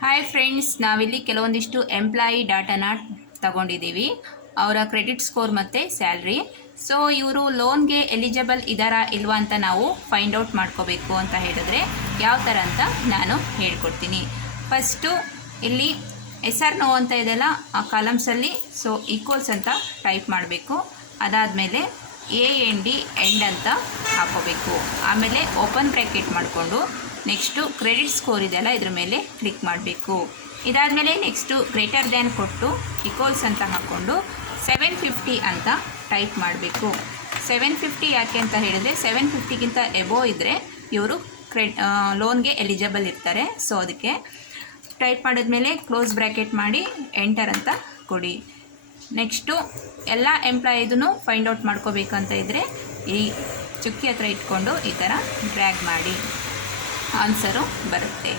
Hi friends, ನಾವಿಲ್ಲಿ ಕೆಲವೊಂದಿಷ್ಟು employee ಡಾಟಾನ ತಗೊಂಡಿದ್ದೀವಿ. ಅವರ ಕ್ರೆಡಿಟ್ ಸ್ಕೋರ್ ಮತ್ತು ಸ್ಯಾಲ್ರಿ. ಸೊ ಇವರು ಲೋನ್ಗೆ ಎಲಿಜಿಬಲ್ ಇದ್ದಾರಾ ಇಲ್ವಾ ಅಂತ ನಾವು ಫೈಂಡ್ ಔಟ್ ಮಾಡ್ಕೋಬೇಕು ಅಂತ ಹೇಳಿದ್ರೆ ಯಾವ ಥರ ಅಂತ ನಾನು ಹೇಳ್ಕೊಡ್ತೀನಿ. ಫಸ್ಟು ಇಲ್ಲಿ SR/NO ಅಂತ ಇದೆಲ್ಲ ಆ ಕಾಲಮ್ಸಲ್ಲಿ ಈಕ್ವಲ್ಸ್ ಅಂತ ಟೈಪ್ ಮಾಡಬೇಕು. ಅದಾದಮೇಲೆ AND ಎಂಡ್ ಅಂತ ಹಾಕೋಬೇಕು. ಆಮೇಲೆ ಓಪನ್ ಬ್ರ್ಯಾಕೆಟ್ ಮಾಡಿಕೊಂಡು ನೆಕ್ಸ್ಟು ಕ್ರೆಡಿಟ್ ಸ್ಕೋರ್ ಇದೆಯಲ್ಲ ಇದ್ರ ಮೇಲೆ ಕ್ಲಿಕ್ ಮಾಡಬೇಕು. ಇದಾದಮೇಲೆ ನೆಕ್ಸ್ಟು ಗ್ರೇಟರ್ ದ್ಯಾನ್ ಕೊಟ್ಟು ಈಕ್ವಲ್ಸ್ ಅಂತ ಹಾಕ್ಕೊಂಡು 750 ಅಂತ ಟೈಪ್ ಮಾಡಬೇಕು. 750 ಯಾಕೆ ಅಂತ ಹೇಳಿದರೆ 750ಗಿಂತ ಎಬೋ ಇದ್ದರೆ ಇವರು ಲೋನ್ಗೆ ಎಲಿಜಿಬಲ್ ಇರ್ತಾರೆ. ಸೊ ಅದಕ್ಕೆ ಟೈಪ್ ಮಾಡಿದ್ಮೇಲೆ ಕ್ಲೋಸ್ ಬ್ರ್ಯಾಕೆಟ್ ಮಾಡಿ ಎಂಟರ್ ಅಂತ ಕೊಡಿ. ನೆಕ್ಸ್ಟು ಎಲ್ಲ ಎಂಪ್ಲಾಯಿದೂ ಫೈಂಡ್ ಔಟ್ ಮಾಡ್ಕೋಬೇಕಂತ ಇದ್ದರೆ ಈ ಚುಕ್ಕಿ ಹತ್ರ ಇಟ್ಕೊಂಡು ಈ ಥರ ಡ್ರ್ಯಾಗ್ ಮಾಡಿ ಆನ್ಸರು ಬರುತ್ತೆ.